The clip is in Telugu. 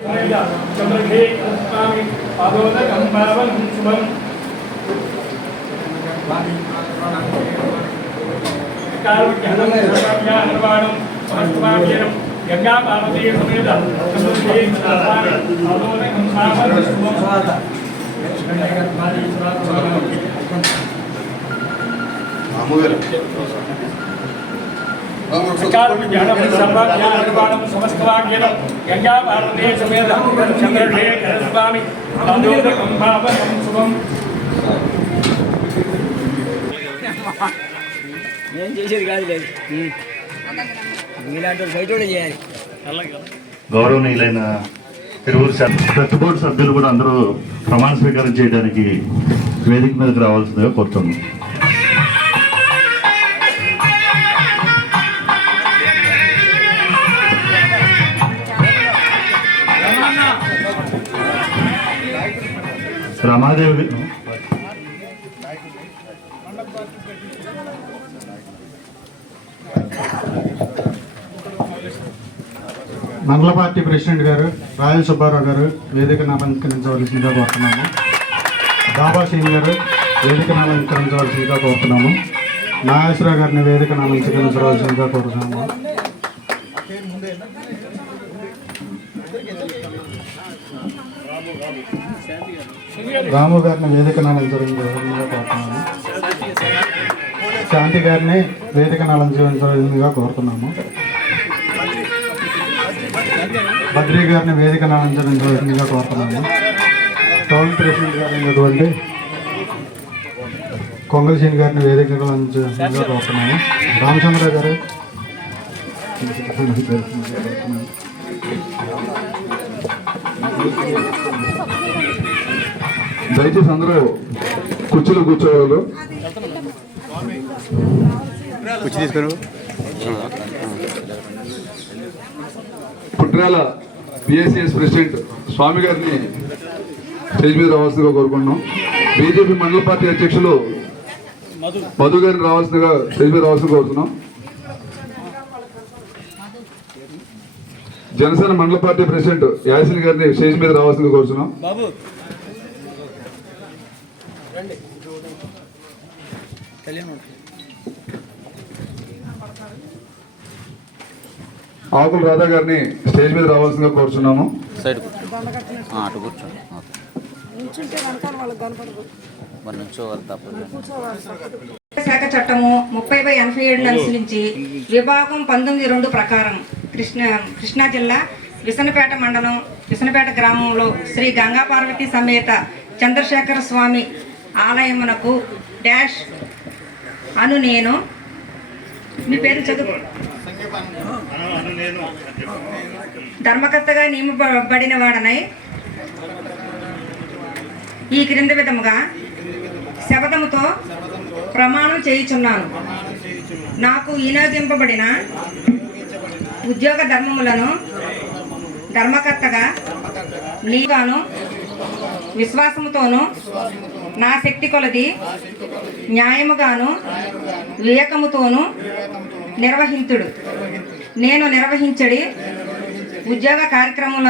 चंद्रशेखर पादोदकं पावनं शुभं कारुण्यहनं सर्वज्ञानवाणं समस्तमाभ्यनं गंगा पार्वती समेत चंद्रशेखर पादोदकं पावनं शुभं समस्तवाक्यं गंगा पार्वती समेत चंद्रशेखर स्वामी पादोदकं पावनं शुभं నేను చేసేది కాదు లేదు మీలాంటి బయట కూడా చేయాలి. గౌరవనీయులైన తిరువురు ట్రస్ట్ బోర్డు సభ్యులు కూడా అందరూ ప్రమాణ స్వీకారం చేయడానికి వేదిక మీదకి రావాల్సిందిగా కోరుతున్నాం. రమాదేవి మండల పార్టీ ప్రెసిడెంట్ గారు రాయల్ సుబ్బారావు గారు వేదికను అలంకరించవలసిందిగా కోరుతున్నాము. దాబా సింగ్ గారు వేదికను అలంకరించవలసిందిగా కోరుతున్నాము. నాగేశ్వరరావు గారిని వేదికను అలంకరించవలసిందిగా కోరుతున్నాము. రాము గారిని వేదికను అలంకరించవలసిందిగా కోరుతున్నాము. శాంతి గారిని వేదికను అలంకరించవలసిందిగా కోరుతున్నాము. బద్రీ గారిని వేదికను అలంకరించవలసిందిగా కోరుతున్నాము. టౌన్ ప్రెసిడెంట్ గారు అయినటువంటి కొంగల్సీని గారిని వేదికను అలంకరించవలసిందిగా కోరుతున్నాము. రామచంద్ర గారు దయచేసి అందరూ కుర్చీలు కూర్చోవాలి. కుర్చీ తీసుకొని పుట్రాల పిఎస్సిఎస్ ప్రెసిడెంట్ స్వామి గారిని స్టేజ్ మీద రావాల్సిందిగా కోరుకుంటున్నాం. బీజేపీ మండల పార్టీ అధ్యక్షులు మధు గారిని రావాల్సిందిగా స్టేజ్ మీద రావాల్సిందిగా కోరుతున్నాం. జనసేన మండల పార్టీ ప్రెసిడెంట్ యాసిన్ గారిని స్టేజ్ మీద రావాల్సిందిగా కోరుతున్నాం. ఆకుల రాధా గారిని స్టేజ్ మీద రావాల్సిందిగా కోరుచున్నాము. శాఖ చట్టము 30/87 అనుసరించి విభాగం 19(2) ప్రకారం కృష్ణా జిల్లా విసనపేట మండలం విసనపేట గ్రామంలో శ్రీ గంగా పార్వతి సమేత చంద్రశేఖర స్వామి ఆలయమునకు డాష్ అను నేను మీ పేరు చదువు ధర్మకర్తగా నియమబడిన వాడనై ఈ క్రింద విధముగా శపథముతో ప్రమాణం చేయుచున్నాను. నాకు వినియోగింపబడిన ఉద్యోగ ధర్మములను ధర్మకర్తగా నీగాను విశ్వాసముతోనూ నా శక్తి కొలది న్యాయముగాను వివేకముతోనూ నిర్వహించుడు. నేను నిర్వహించడి ఉద్యోగ కార్యక్రమములను